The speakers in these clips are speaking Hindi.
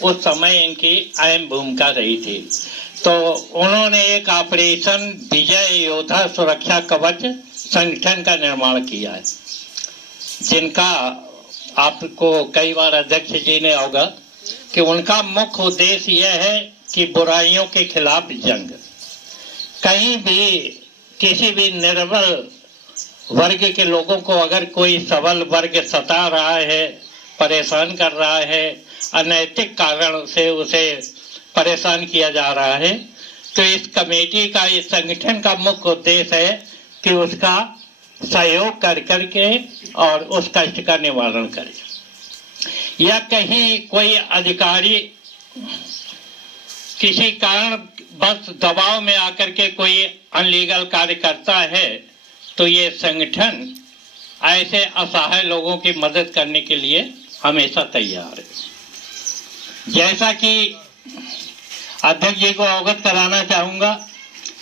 उस समय इनकी अहम भूमिका रही थी। तो उन्होंने एक ऑपरेशन विजय योद्धा सुरक्षा कवच संगठन का निर्माण किया है, जिनका आपको कई बार अध्यक्ष जी ने अवगत कि उनका मुख्य उद्देश्य यह है कि बुराइयों के खिलाफ जंग। कहीं भी किसी भी निर्बल वर्ग के लोगों को अगर कोई सबल वर्ग सता रहा है, परेशान कर रहा है, अनैतिक कारण से उसे परेशान किया जा रहा है, तो इस कमेटी का, इस संगठन का मुख्य उद्देश्य है कि उसका सहयोग कर करके और उस कष्ट का निवारण करे। या कहीं कोई अधिकारी किसी कारण बस दबाव में आकर के कोई अनलीगल कार्य करता है, तो ये संगठन ऐसे असहाय लोगों की मदद करने के लिए हमेशा तैयार है। जैसा कि अध्यक्ष जी को अवगत कराना चाहूंगा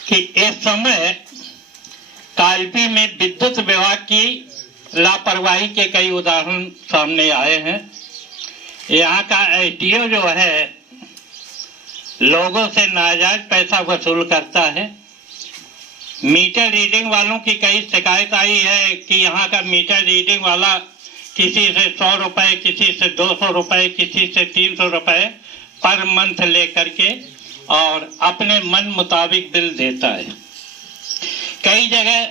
कि इस समय कालपी में विद्युत विभाग की लापरवाही के कई उदाहरण सामने आए हैं। यहाँ का एसडीओ जो है लोगों से नाजायज पैसा वसूल करता है। मीटर रीडिंग वालों की कई शिकायत आई है कि यहाँ का मीटर रीडिंग वाला किसी से 100 रुपए, किसी से 200 रुपए, किसी से 300 रुपए पर मंथ लेकर के और अपने मन मुताबिक बिल देता है। कई जगह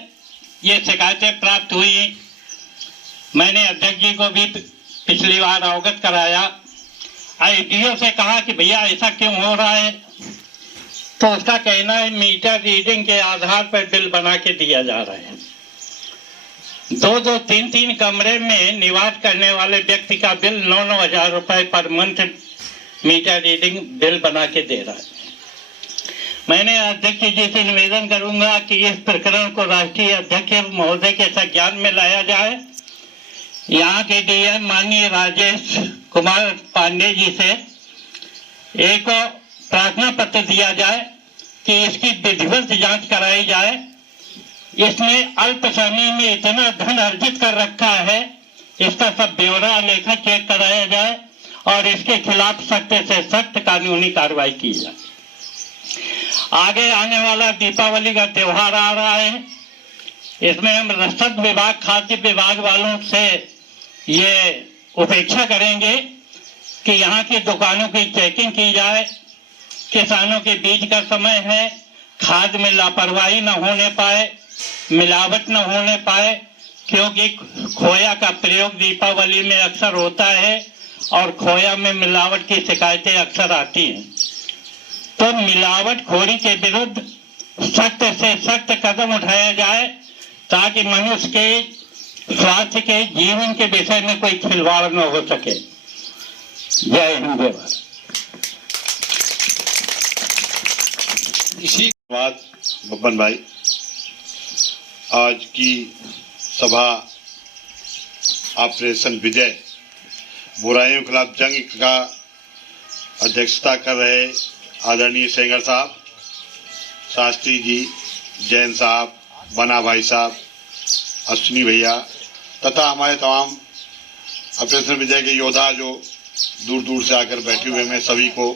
ये शिकायतें प्राप्त हुई। मैंने अध्यक्ष जी को भी पिछली बार अवगत कराया, आईडीओ से कहा कि भैया ऐसा क्यों हो रहा है, तो उसका कहना है मीटर रीडिंग के आधार पर बिल बना के दिया जा रहा है। 2-2, 3-3 कमरे में निवास करने वाले व्यक्ति का बिल 9-9 हजार रुपए per month meter reading bill बना के दे रहा है। मैंने अध्यक्ष जी से निवेदन करूंगा कि इस प्रकरण को राष्ट्रीय अध्यक्ष महोदय के संज्ञान में लाया जाए। यहाँ के डीएम माननीय राजेश कुमार पांडे जी से एक प्रार्थना पत्र दिया जाए कि इसकी विधिवत जांच कराई जाए। इसने अल्प समय में इतना धन अर्जित कर रखा है, इसका सब ब्यौरा लेखा चेक कराया जाए और इसके खिलाफ सख्त से सख्त कानूनी कार्रवाई की जाए। आगे आने वाला दीपावली का त्योहार आ रहा है, इसमें हम रसद विभाग, खाद्य विभाग वालों से ये उपेक्षा करेंगे कि यहाँ की दुकानों की चेकिंग की जाए। किसानों के बीज का समय है, खाद में लापरवाही न होने पाए, मिलावट न होने पाए, क्योंकि खोया का प्रयोग दीपावली में अक्सर होता है और खोया में मिलावट की शिकायतें अक्सर आती हैं। तो मिलावट खोरी के विरुद्ध सख्त से सख्त कदम उठाया जाए ताकि मनुष्य के स्वास्थ्य के, जीवन के विषय में कोई खिलवाड़ न हो सके। जय हिंद, जय भारत। इसी बात बब्बन भाई, आज की सभा ऑपरेशन विजय बुराइयों के खिलाफ जंग का अध्यक्षता कर रहे आदरणीय सेंगर साहब, शास्त्री जी, जैन साहब, बना भाई साहब, अश्विनी भैया तथा हमारे तमाम ऑपरेशन विजय के योद्धा जो दूर दूर से आकर बैठे हुए, मैं सभी को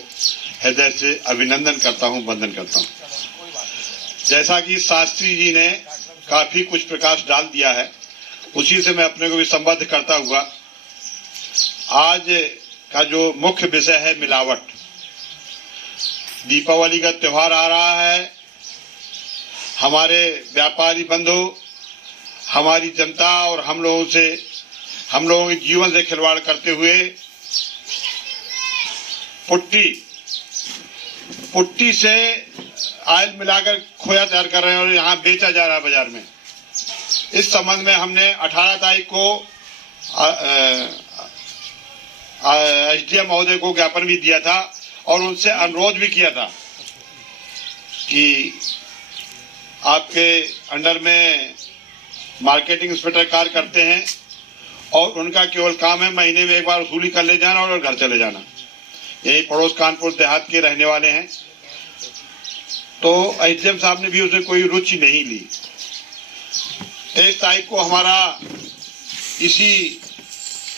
हृदय से अभिनंदन करता हूं, वंदन करता हूं। जैसा कि शास्त्री जी ने काफी कुछ प्रकाश डाल दिया है, उसी से मैं अपने को भी संबद्ध करता हुआ आज का जो मुख्य विषय है मिलावट। दीपावली का त्योहार आ रहा है, हमारे व्यापारी बंधु, हमारी जनता और हम लोगों के जीवन से खिलवाड़ करते हुए पुट्टी से ऑयल मिलाकर खोया तैयार कर रहे हैं और यहाँ बेचा जा रहा है बाजार में। इस संबंध में हमने 18 तारीख को एसडीएम महोदय को ज्ञापन भी दिया था और उनसे अनुरोध भी किया था कि आपके अंडर में मार्केटिंग इंस्पेक्टर कार्य करते हैं और उनका केवल काम है महीने में एक बार वसूली कर ले जाना और घर चले जाना। यही पड़ोस कानपुर देहात के रहने वाले हैं। तो एसडीएम साहब ने भी उसे कोई रुचि नहीं ली। 23 तारीख को हमारा इसी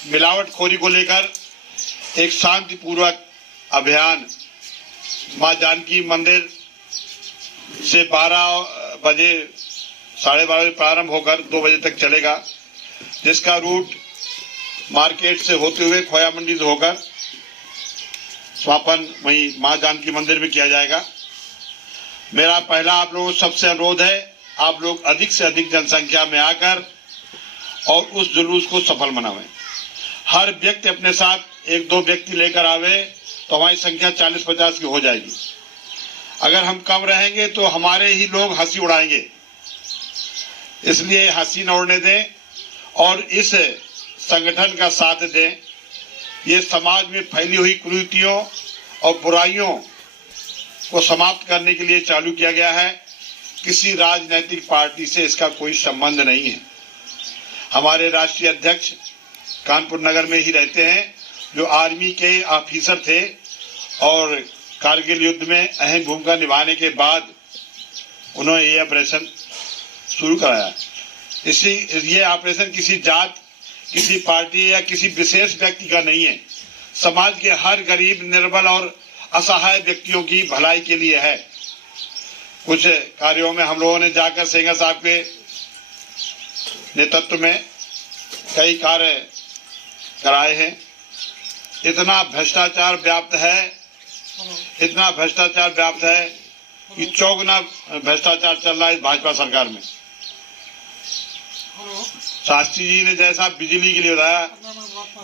मिलावटखोरी को लेकर एक शांतिपूर्वक अभियान मां जानकी मंदिर से 12 बजे 12:30 बजे प्रारंभ होकर 2 बजे तक चलेगा, जिसका रूट मार्केट से होते हुए खोया मंडी से होकर समापन वहीं मां जानकी मंदिर में किया जाएगा। मेरा पहला आप लोगों सबसे अनुरोध है, आप लोग अधिक से अधिक जनसंख्या में आकर और उस जुलूस को सफल बनावें। हर व्यक्ति अपने साथ 1-2 व्यक्ति लेकर आवे तो हमारी संख्या 40-50 की हो जाएगी। अगर हम कम रहेंगे तो हमारे ही लोग हंसी उड़ाएंगे, इसलिए हंसी न उड़ने दें और इस संगठन का साथ दें। ये समाज में फैली हुई कुरीतियों और बुराइयों को समाप्त करने के लिए चालू किया गया है। किसी राजनीतिक पार्टी से इसका कोई संबंध नहीं है। हमारे राष्ट्रीय अध्यक्ष कानपुर नगर में ही रहते हैं, जो आर्मी के ऑफिसर थे और कारगिल युद्ध में अहम भूमिका निभाने के बाद उन्होंने ये ऑपरेशन शुरू कराया। ये ऑपरेशन किसी जात, किसी पार्टी या किसी विशेष व्यक्ति का नहीं है, समाज के हर गरीब, निर्बल और असहाय व्यक्तियों की भलाई के लिए है। कुछ कार्यों में हम लोगों ने जाकर सेंगर साहब के नेतृत्व में कई कार्य कराए हैं। इतना भ्रष्टाचार व्याप्त है कि चौगुना भ्रष्टाचार चल रहा है इस भाजपा सरकार में। शास्त्री जी ने जैसा बिजली के लिए बताया,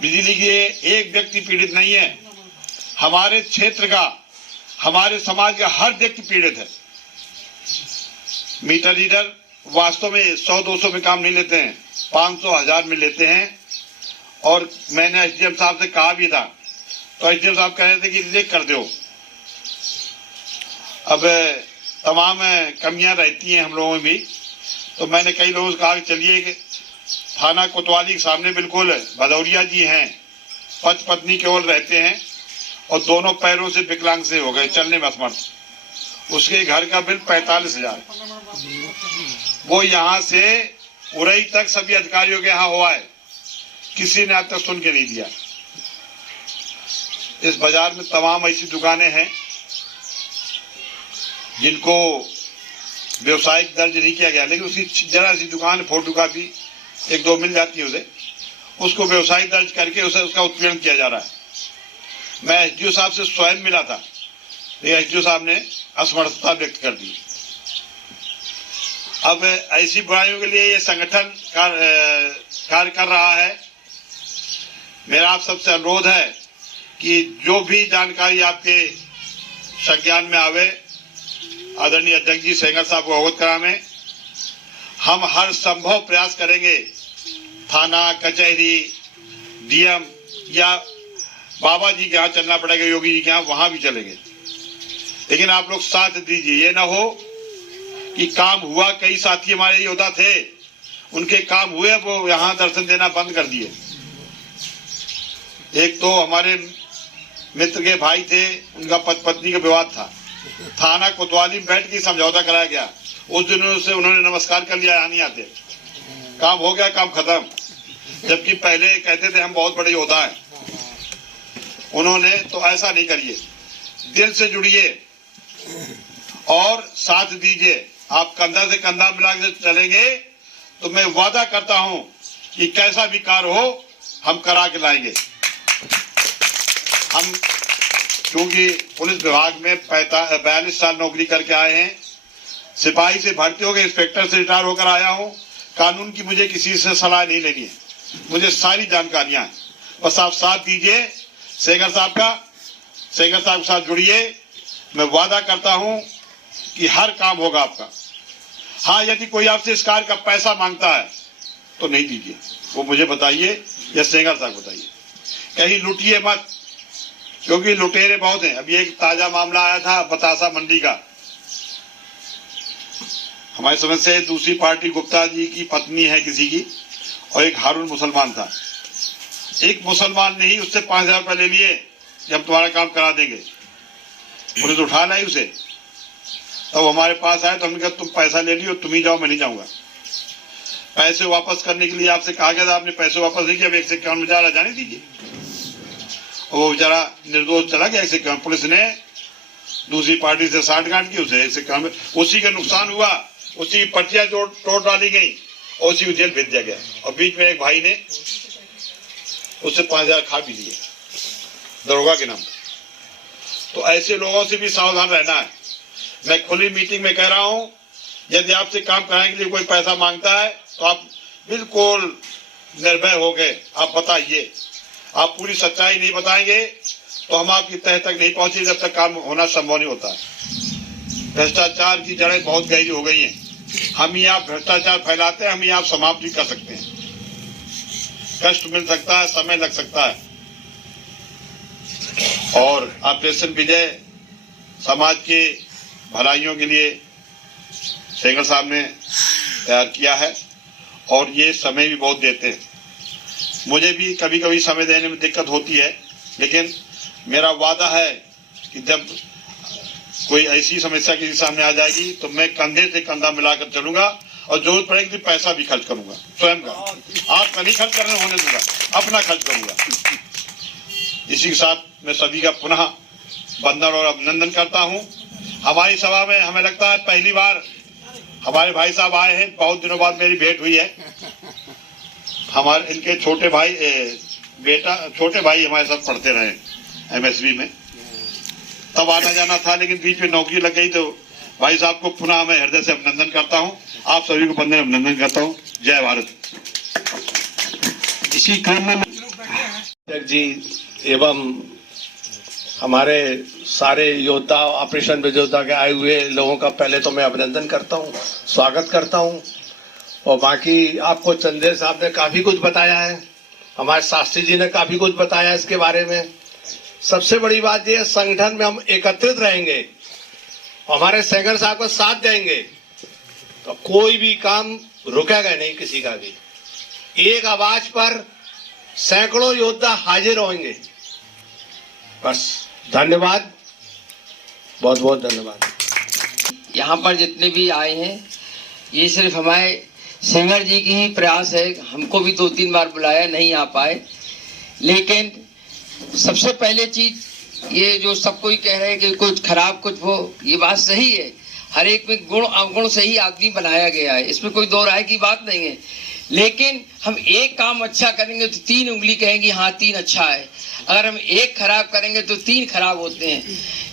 बिजली के लिए एक व्यक्ति पीड़ित नहीं है, हमारे क्षेत्र का, हमारे समाज का हर व्यक्ति पीड़ित है। मीटर रीडर वास्तव में 100-200 में काम नहीं लेते हैं, 500-1000 में लेते हैं। और मैंने एसडीएम साहब से कहा भी था, तो एसडीएम साहब कह रहे थे कि रिजेक्ट कर दो। अब तमाम कमियां रहती हैं हम लोगों में भी, तो मैंने कई लोगों से कहा कि चलिए थाना कोतवाली के सामने बिल्कुल भदौरिया जी हैं, पति पत्नी केवल रहते हैं और दोनों पैरों से विकलांग से हो गए, चलने में असमर्थ। उसके घर का बिल 45,000। वो यहाँ से उरई तक सभी अधिकारियों के यहाँ हुआ है, किसी ने आज तक सुन के नहीं दिया। इस बाजार में तमाम ऐसी दुकानें हैं जिनको व्यवसायिक दर्ज नहीं किया गया, लेकिन उसकी जरा सी दुकान फोटो कापी 1-2 मिल जाती है उसे, उसको व्यवसायिक दर्ज करके उसे उसका उत्पीड़न किया जा रहा है। मैं एसडीओ साहब से स्वयं मिला था, एसडीओ साहब ने असमर्थता व्यक्त कर दी। अब ऐसी बुराइयों के लिए ये संगठन कार्य कर रहा है। मेरा आप सबसे अनुरोध है कि जो भी जानकारी आपके संज्ञान में आवे, आदरणीय अध्यक्ष जी सेंगर साहब को अवगत करावें। हम हर संभव प्रयास करेंगे, थाना, कचहरी, डीएम या बाबा जी के यहाँ चलना पड़ेगा, योगी जी के यहाँ, वहां भी चलेंगे। लेकिन आप लोग साथ दीजिए, ये ना हो कि काम हुआ, कई साथी हमारे योद्धा थे, उनके काम हुए, वो यहाँ दर्शन देना बंद कर दिए। एक तो हमारे मित्र के भाई थे, उनका पति पत्नी का विवाद था, थाना कोतवाली में बैठ के समझौता कराया गया। उस दिन से उन्होंने नमस्कार कर लिया, यहाँ नहीं आते, काम हो गया, काम खत्म। जबकि पहले कहते थे हम बहुत बड़े योद्धा हैं। उन्होंने तो ऐसा नहीं करिए, दिल से जुड़िए और साथ दीजिए। आप कंधा से कंधा मिला के चलेंगे तो मैं वादा करता हूं कि कैसा भी कार्य हो हम करा के लाएंगे। हम क्योंकि पुलिस विभाग में 42 साल नौकरी करके आए हैं, सिपाही से भर्ती हो गए, इंस्पेक्टर से रिटायर होकर आया हूं। कानून की मुझे किसी से सलाह नहीं लेनी है, मुझे सारी जानकारियां हैं। बस आप साथ दीजिए सेंगर साहब के साथ जुड़िए। मैं वादा करता हूं कि हर काम होगा आपका। हाँ, यदि कोई आपसे इस कार्य का पैसा मांगता है तो नहीं दीजिए, वो मुझे बताइए या सेंगर साहब बताइए। कहीं लुटिए मत, क्योंकि लुटेरे बहुत हैं। अभी एक ताजा मामला आया था बतासा मंडी का, हमारी समझ से दूसरी पार्टी गुप्ता जी की पत्नी है किसी की, और एक हारून मुसलमान था। एक मुसलमान ने ही उससे 5,000 रुपये ले लिए कि हम तुम्हारा काम करा देंगे। पुलिस उठा लाई उसे, तब हमारे पास आए तो हमने कहा तुम पैसा ले लियो, तुम ही जाओ, मैं नहीं जाऊंगा। पैसे वापस करने के लिए आपसे कहा गया था, आपने पैसे वापस नहीं किया, 151 में जा रहा, जाने दीजिए। वो बेचारा निर्दोष चला गया। ऐसे काम पुलिस ने दूसरी पार्टी से साठगांठ की, उसे ऐसे काम उसी का नुकसान हुआ, उसी की पर्चियां तोड़ डाली गई और उसी को जेल भेज दिया गया। और बीच में एक भाई ने उससे 5,000 खा भी लिए दरोगा के नाम पर। तो ऐसे लोगों से भी सावधान रहना है। मैं खुली मीटिंग में कह रहा हूं, यदि आपसे काम कराने के लिए कोई पैसा मांगता है तो आप बिल्कुल निर्भय हो गए, आप बताइए। आप पूरी सच्चाई नहीं बताएंगे तो हम आपकी तह तक नहीं पहुंचे जब तक काम होना संभव नहीं होता है। भ्रष्टाचार की जड़ें बहुत गहरी हो गई हैं। हम ही आप भ्रष्टाचार फैलाते हैं, हम ही आप समाप्त भी कर सकते हैं। कष्ट मिल सकता है, समय लग सकता है। और ऑपरेशन विजय समाज के भलाइयों के लिए सेंगर साहब ने तैयार किया है और ये समय भी बहुत देते हैं। मुझे भी कभी कभी समय देने में दिक्कत होती है, लेकिन मेरा वादा है कि जब कोई ऐसी समस्या किसी सामने आ जाएगी तो मैं कंधे से कंधा मिलाकर चलूंगा और जरूरत पड़ेगी तो पैसा भी खर्च करूंगा, स्वयं का। आपका नहीं खर्च करने होने दूंगा, अपना खर्च करूंगा। इसी के साथ मैं सभी का पुनः वंदन और अभिनंदन करता हूं। हमारी सभा में हमें लगता है पहली बार हमारे भाई साहब आए हैं, बहुत दिनों बाद मेरी भेंट हुई है। हमारे इनके छोटे भाई हमारे साथ पढ़ते रहे MSB में, तब आना जाना था, लेकिन बीच में नौकरी लग गई। तो भाई साहब को पुनः मैं हृदय से अभिनंदन करता हूं। आप सभी को वंदन अभिनंदन करता हूं। जय भारत। इसी क्रम में जी एवं हमारे सारे योद्धा, ऑपरेशन विजय के आए हुए लोगों का पहले तो मैं अभिनंदन करता हूं, स्वागत करता हूं। और बाकी आपको चंदेल साहब ने काफी कुछ बताया है, हमारे शास्त्री जी ने काफी कुछ बताया इसके बारे में। सबसे बड़ी बात यह, संगठन में हम एकत्रित रहेंगे, हमारे सेंगर साहब को साथ देंगे तो कोई भी काम रुकेगा नहीं किसी का भी। एक आवाज पर सैकड़ों योद्धा हाजिर होंगे। बस धन्यवाद, बहुत बहुत धन्यवाद। यहाँ पर जितने भी आए हैं, ये सिर्फ हमारे सेंगर जी की ही प्रयास है। हमको भी 2-3 बार बुलाया, नहीं आ पाए। लेकिन सबसे पहले चीज ये जो सब कोई कह रहे हैं कि कुछ खराब कुछ वो, ये बात सही है। हर एक में गुण अवगुण से ही आदमी बनाया गया है, इसमें कोई दो राय की बात नहीं है। लेकिन हम एक काम अच्छा करेंगे तो 3 उंगली कहेंगी हाँ 3 अच्छा है, अगर हम एक खराब करेंगे तो 3 खराब होते हैं।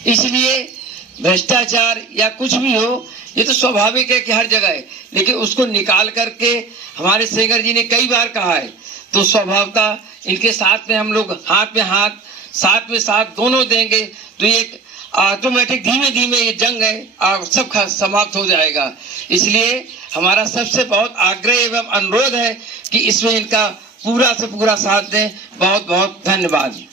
इसलिए भ्रष्टाचार या कुछ भी हो, ये तो स्वाभाविक है कि हर जगह है, लेकिन उसको निकाल करके हमारे सेंगर जी ने कई बार कहा है, तो स्वभावतः इनके साथ में हम लोग हाथ में हाथ, साथ में साथ दोनों देंगे तो ये ऑटोमेटिक धीमे धीमे ये जंग है सब समाप्त हो जाएगा। इसलिए हमारा सबसे बहुत आग्रह एवं अनुरोध है कि इसमें इनका पूरा से पूरा साथ दें। बहुत बहुत धन्यवाद।